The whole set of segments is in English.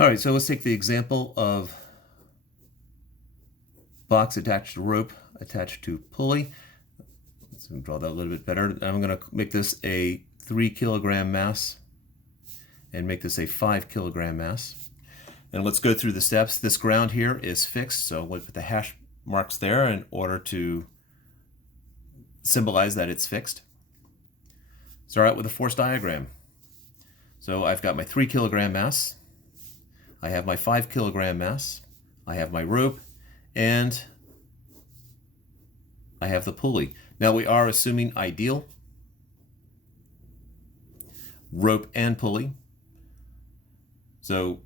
All right, so let's take the example of box attached to rope attached to pulley. Let's draw that a little bit better. I'm going to make this a 3 kilogram mass and make this a 5 kilogram mass. And let's go through the steps. This ground here is fixed, so we'll put the hash marks there in order to symbolize that it's fixed. Start out with a force diagram. So I've got my 3 kilogram mass, I have my 5 kilogram mass, I have my rope, and I have the pulley. Now we are assuming ideal rope and pulley. So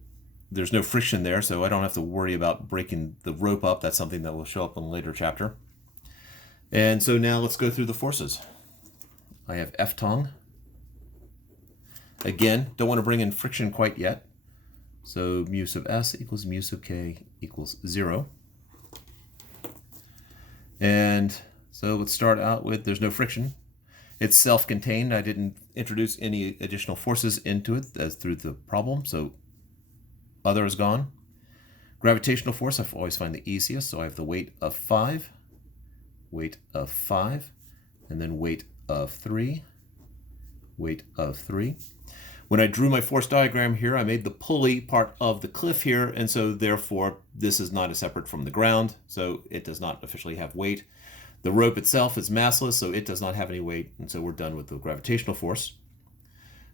there's no friction there, so I don't have to worry about breaking the rope up. That's something that will show up in a later chapter. And so now let's go through the forces. I have F tongue. Again, don't want to bring in friction quite yet. So mu sub S equals mu sub K equals 0. And so let's start out with, there's no friction. It's self-contained. I didn't introduce any additional forces into it as through the problem, so other is gone. Gravitational force, I always find the easiest, so I have the weight of 5, weight of 5, and then weight of 3, weight of 3. When I drew my force diagram here, I made the pulley part of the cliff here, and so therefore this is not separate from the ground, so it does not officially have weight. The rope itself is massless, so it does not have any weight, and so we're done with the gravitational force.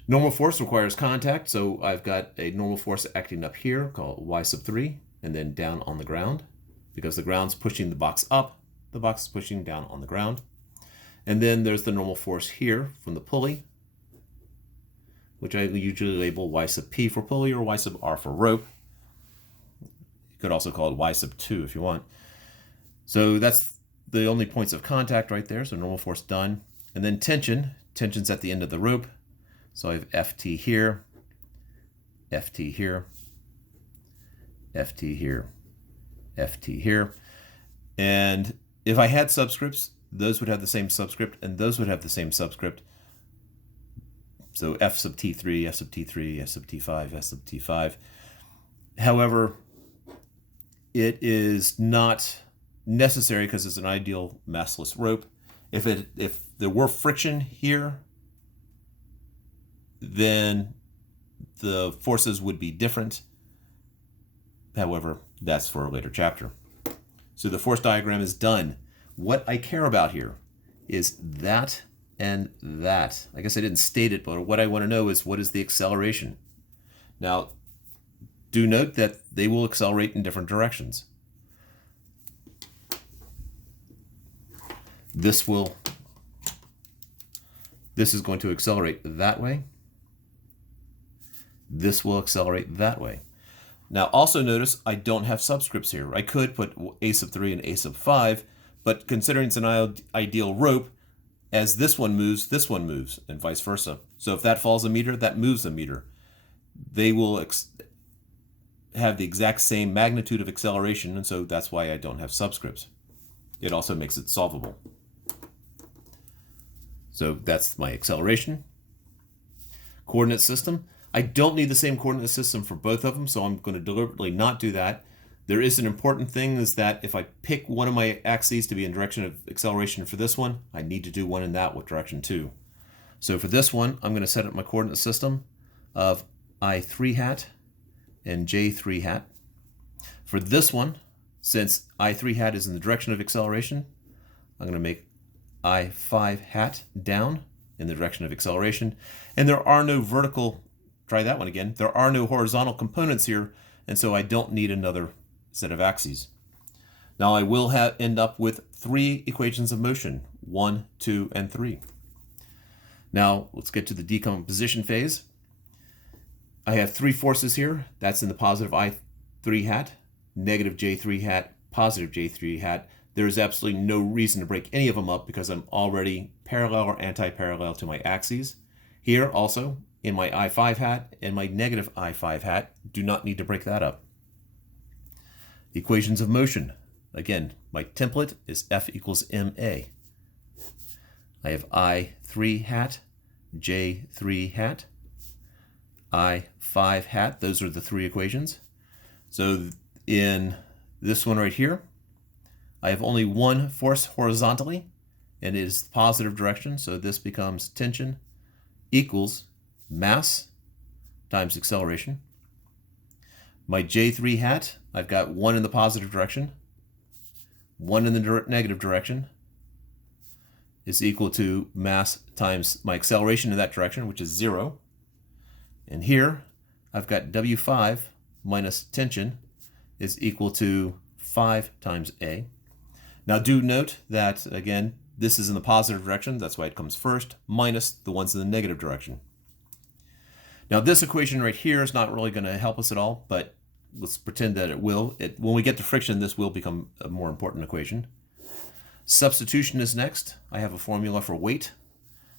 Normal force requires contact, so I've got a normal force acting up here called y sub 3, and then down on the ground. Because the ground's pushing the box up, the box is pushing down on the ground. And then there's the normal force here from the pulley, which I usually label y sub p for pulley or y sub r for rope. You could also call it y sub 2 if you want. So that's the only points of contact right there, so normal force done. And then tension, tension's at the end of the rope. So I have Ft here, Ft here, Ft here, Ft here. And if I had subscripts, those would have the same subscript and those would have the same subscript. So F sub T3, F sub T3, F sub T5, F sub T5. However, it is not necessary because it's an ideal massless rope. If there were friction here, then the forces would be different. However, that's for a later chapter. So the force diagram is done. What I care about here is that and that. I guess I didn't state it, but what I want to know is what is the acceleration. Now, do note that they will accelerate in different directions. This is going to accelerate that way. This will accelerate that way. Now also notice I don't have subscripts here. I could put a sub 3 and a sub 5, but considering it's an ideal rope, as this one moves, and vice versa. So if that falls a meter, that moves a meter. They will have the exact same magnitude of acceleration, and so that's why I don't have subscripts. It also makes it solvable. So that's my acceleration. Coordinate system. I don't need the same coordinate system for both of them, so I'm going to deliberately not do that. There is an important thing, is that if I pick one of my axes to be in direction of acceleration for this one, I need to do one in that direction too. So for this one, I'm going to set up my coordinate system of I3 hat and J3 hat. For this one, since I3 hat is in the direction of acceleration, I'm going to make I5 hat down in the direction of acceleration. And there are no vertical, try that one again, there are no horizontal components here, and so I don't need another set of axes. Now I will end up with 3 equations of motion, 1, 2, and 3. Now let's get to the decomposition phase. I have 3 forces here. That's in the positive I3 hat, negative J3 hat, positive J3 hat. There is absolutely no reason to break any of them up because I'm already parallel or anti-parallel to my axes. Here also, in my I5 hat and my negative I5 hat, do not need to break that up. Equations of motion. Again, my template is F equals ma. I have I3 hat, J3 hat. I5 hat. Those are the three equations. So in this one right here, I have only one force horizontally, and it is the positive direction. So this becomes tension equals mass times acceleration. My J3 hat, I've got one in the positive direction, one in the negative direction, is equal to mass times my acceleration in that direction, which is 0. And here, I've got W5 minus tension is equal to 5 times A. Now do note that, again, this is in the positive direction, that's why it comes first, minus the ones in the negative direction. Now this equation right here is not really going to help us at all, but let's pretend that it will. When we get to friction, this will become a more important equation. Substitution is next. I have a formula for weight.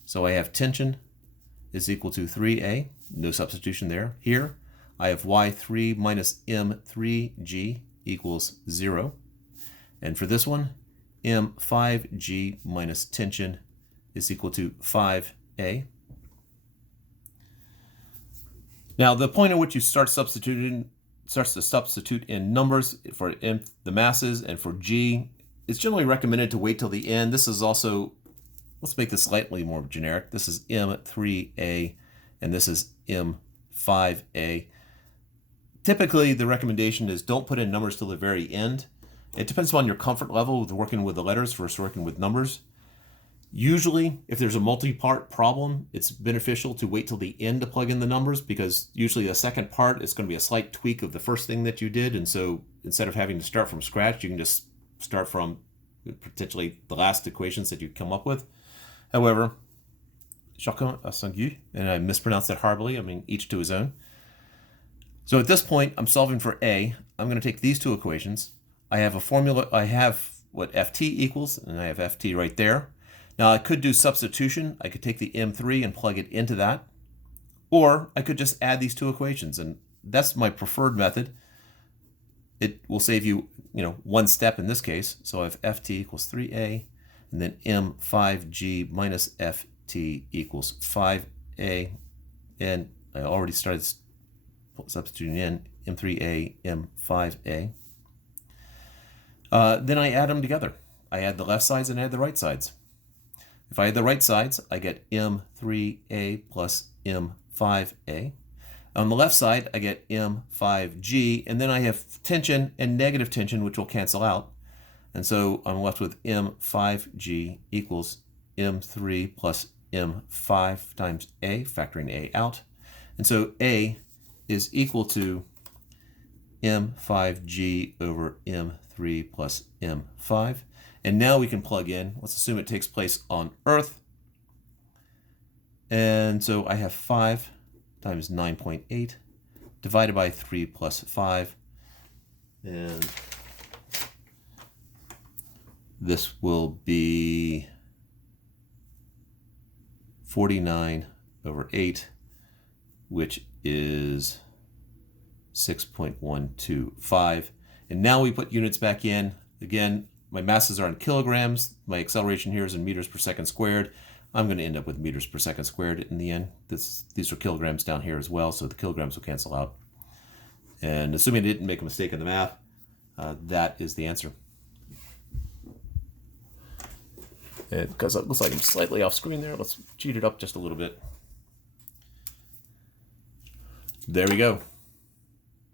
So I have tension is equal to 3A, no substitution there. Here, I have Y3 minus M3G equals 0. And for this one, M5G minus tension is equal to 5A. Now, the point at which you starts to substitute in numbers for M, the masses, and for G, it's generally recommended to wait till the end. This is also, let's make this slightly more generic. This is M3A, and this is M5A. Typically, the recommendation is don't put in numbers till the very end. It depends on your comfort level with working with the letters versus working with numbers. Usually, if there's a multi-part problem, it's beneficial to wait till the end to plug in the numbers, because usually the second part is going to be a slight tweak of the first thing that you did. And so instead of having to start from scratch, you can just start from potentially the last equations that you come up with. However, chacun a son goût, and I mispronounced that horribly. I mean, each to his own. So at this point, I'm solving for A. I'm going to take these two equations. I have a formula. I have what Ft equals, and I have Ft right there. Now I could do substitution. I could take the M3 and plug it into that. Or I could just add these two equations, and that's my preferred method. It will save you, one step in this case. So I have Ft equals 3A, and then M5G minus Ft equals 5A. And I already started substituting in M3A, M5A. Then I add them together. I add the left sides and add the right sides. If I add the right sides, I get M3A plus M5A. On the left side, I get M5G, and then I have tension and negative tension, which will cancel out. And so I'm left with M5G equals M3 plus M5 times A, factoring A out. And so A is equal to M5G over M3 plus M5. And now we can plug in. Let's assume it takes place on Earth. And so I have 5 times 9.8 divided by 3 plus 5. And this will be 49 over 8, which is 6.125. And now we put units back in. Again, my masses are in kilograms. My acceleration here is in meters per second squared. I'm going to end up with meters per second squared in the end. These are kilograms down here as well, so the kilograms will cancel out. And assuming I didn't make a mistake in the math, that is the answer. And because it looks like I'm slightly off screen there, let's cheat it up just a little bit. There we go.